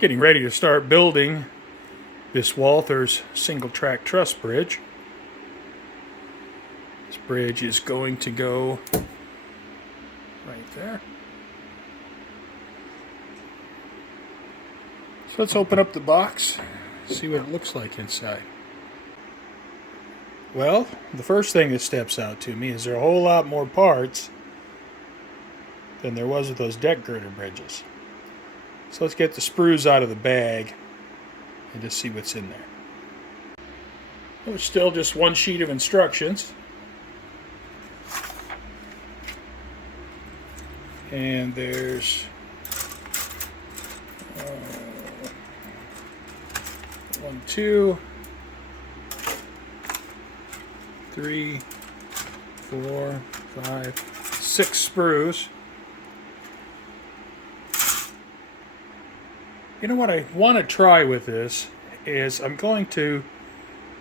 Getting ready to start building this Walther's single track truss bridge. This bridge is going to go right there. So let's open up the box, see what it looks like inside. Well, the first thing that steps out to me is there are a whole lot more parts than there was with those deck girder bridges. So let's get the sprues out of the bag and just see what's in there. There's still just one sheet of instructions. And there's 1, 2, 3, 4, 5, 6 sprues. You know what I want to try with this is I'm going to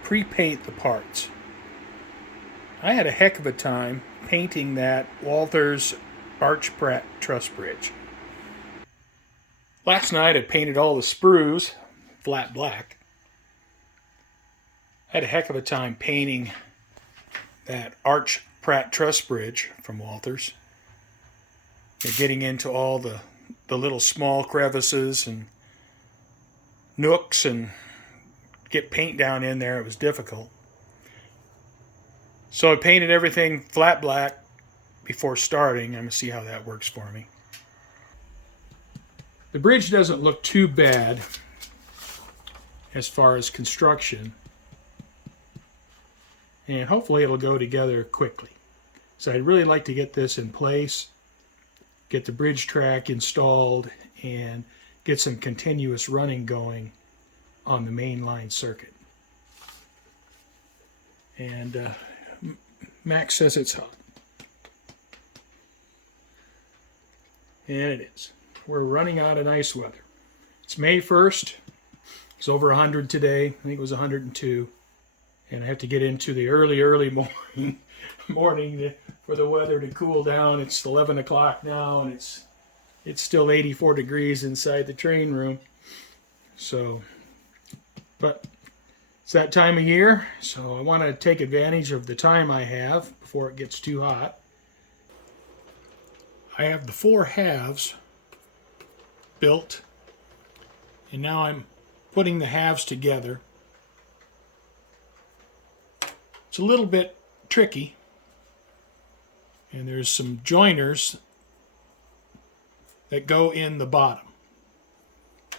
pre-paint the parts. I had a heck of a time painting that Walther's arch truss bridge. Last night I painted all the sprues flat black. I had a heck of a time painting that arch truss bridge from Walther's. Getting into all the little small crevices and nooks and get paint down in there, it was difficult. So I painted everything flat black before starting. I'm going to see how that works for me. The bridge doesn't look too bad as far as construction, and hopefully it'll go together quickly. So I'd really like to get this in place, get the bridge track installed, and get some continuous running going on the main line circuit. And Max says it's hot. And it is. We're running out of nice weather. It's May 1st. It's over 100 today. I think it was 102. And I have to get into the early morning for the weather to cool down. It's 11 o'clock now, and it's still 84 degrees inside the train room. So, but it's that time of year, so I want to take advantage of the time I have before it gets too hot. I have the 4 halves built, and now I'm putting the halves together. It's a little bit tricky, and there's some joiners that go in the bottom,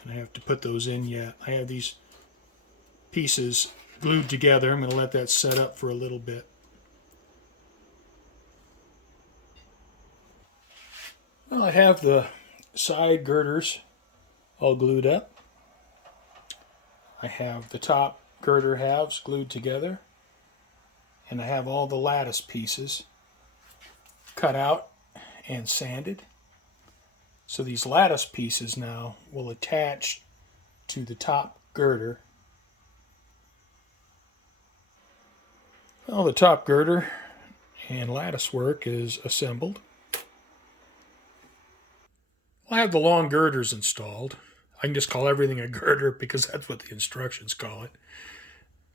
and I have to put those in yet. I have these pieces glued together. I'm going to let that set up for a little bit. Well, I have the side girders all glued up. I have the top girder halves glued together, and I have all the lattice pieces cut out and sanded. So these lattice pieces now will attach to the top girder. Well, the top girder and lattice work is assembled. I have the long girders installed. I can just call everything a girder because that's what the instructions call it.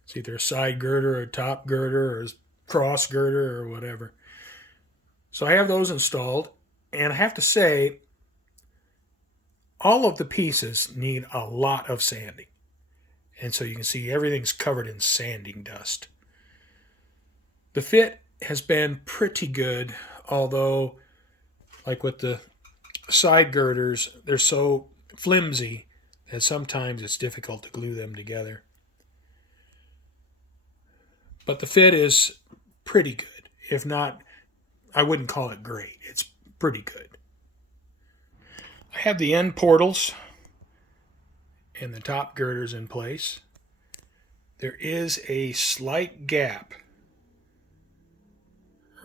It's either a side girder or a top girder or a cross girder or whatever. So I have those installed, and I have to say, all of the pieces need a lot of sanding. And so you can see everything's covered in sanding dust. The fit has been pretty good, although, like with the side girders, they're so flimsy that sometimes it's difficult to glue them together. But the fit is pretty good. If not, I wouldn't call it great. It's pretty good. I have the end portals and the top girders in place. There is a slight gap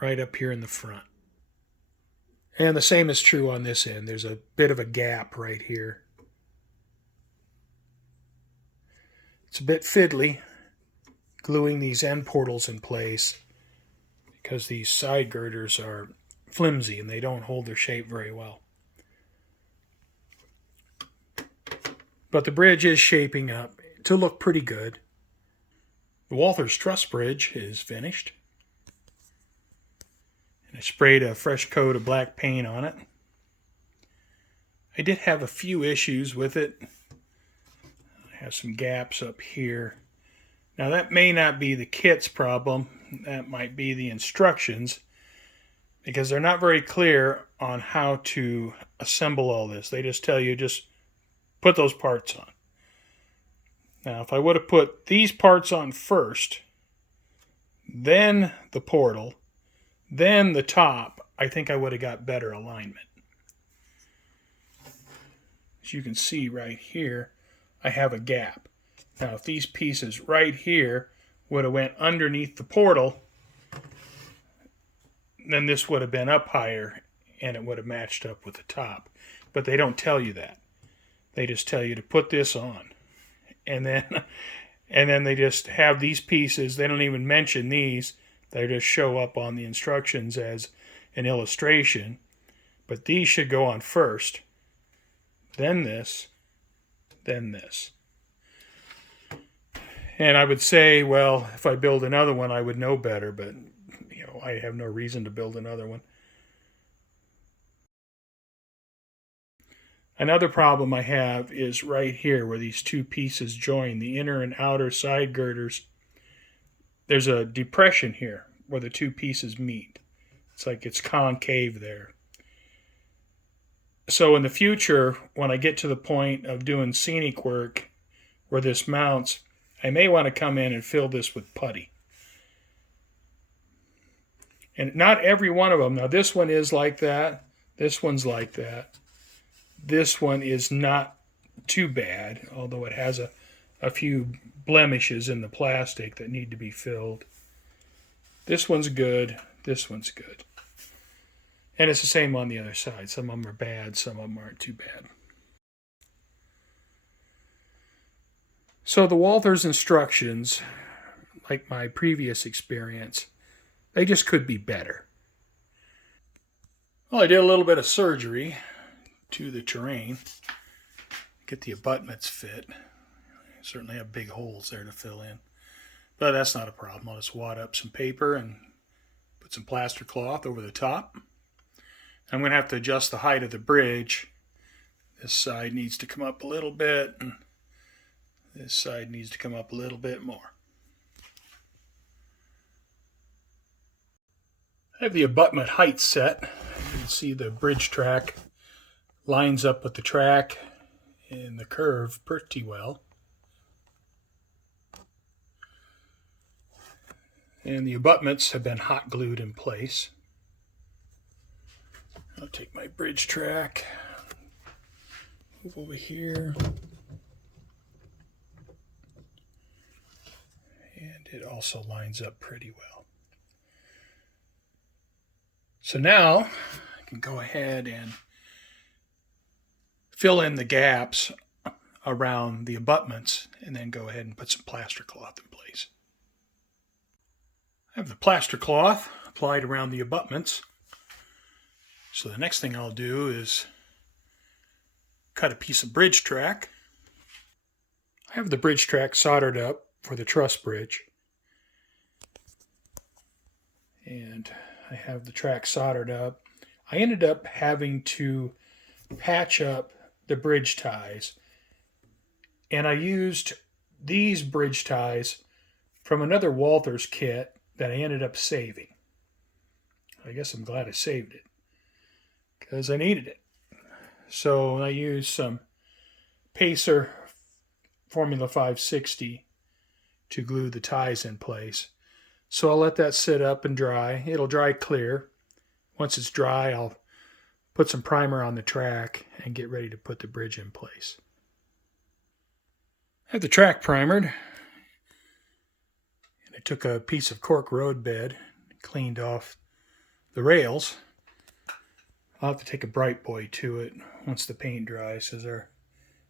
right up here in the front. And the same is true on this end. There's a bit of a gap right here. It's a bit fiddly gluing these end portals in place because these side girders are flimsy and they don't hold their shape very well. But the bridge is shaping up to look pretty good. The Walther's Truss bridge is finished. And I sprayed a fresh coat of black paint on it. I did have a few issues with it. I have some gaps up here. Now that may not be the kit's problem. That might be the instructions, because they're not very clear on how to assemble all this. They just tell you just put those parts on. Now if I would have put these parts on first, then the portal, then the top, I think I would have got better alignment. As you can see right here, I have a gap. Now if these pieces right here would have went underneath the portal, then this would have been up higher and it would have matched up with the top. But they don't tell you that. They just tell you to put this on. And then they just have these pieces. They don't even mention these. They just show up on the instructions as an illustration. But these should go on first. Then this. Then this. And I would say, well, if I build another one, I would know better, but I have no reason to build another one. Another problem I have is right here where these two pieces join, the inner and outer side girders. There's a depression here where the two pieces meet. It's like it's concave there. So in the future, when I get to the point of doing scenic work where this mounts, I may want to come in and fill this with putty. And not every one of them. Now this one is like that. This one's like that. This one is not too bad, although it has a few blemishes in the plastic that need to be filled. This one's good. This one's good. And it's the same on the other side. Some of them are bad. Some of them aren't too bad. So the Walther's instructions, like my previous experience, they just could be better. Well, I did a little bit of surgery to the terrain, get the abutments fit. I certainly have big holes there to fill in, but that's not a problem. I'll just wad up some paper and put some plaster cloth over the top. I'm going to have to adjust the height of the bridge. This side needs to come up a little bit, and this side needs to come up a little bit more. I have the abutment height set. You can see the bridge track lines up with the track and the curve pretty well. And the abutments have been hot glued in place. I'll take my bridge track, move over here, and it also lines up pretty well. So now I can go ahead and fill in the gaps around the abutments and then go ahead and put some plaster cloth in place. I have the plaster cloth applied around the abutments. So the next thing I'll do is cut a piece of bridge track. I have the bridge track soldered up for the truss bridge. And I have the track soldered up. I ended up having to patch up the bridge ties. And I used these bridge ties from another Walther's kit that I ended up saving. I guess I'm glad I saved it, because I needed it. So I used some Pacer Formula 560 to glue the ties in place. So I'll let that sit up and dry. It'll dry clear. Once it's dry, I'll put some primer on the track and get ready to put the bridge in place. I have the track primered. And I took a piece of cork road bed, cleaned off the rails. I'll have to take a bright boy to it once the paint dries, as there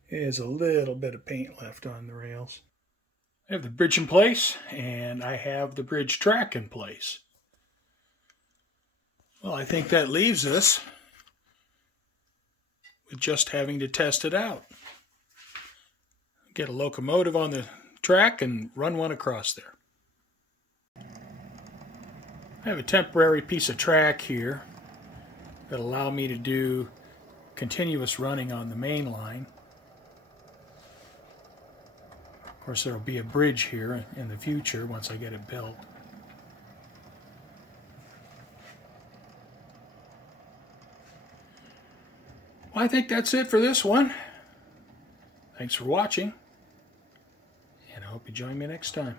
is a little bit of paint left on the rails. I have the bridge in place, and I have the bridge track in place. Well, I think that leaves us with just having to test it out. get a locomotive on the track and run one across there. I have a temporary piece of track here that allow me to do continuous running on the main line. Of course, there will be a bridge here in the future once I get it built. Well, I think that's it for this one. Thanks for watching, and I hope you join me next time.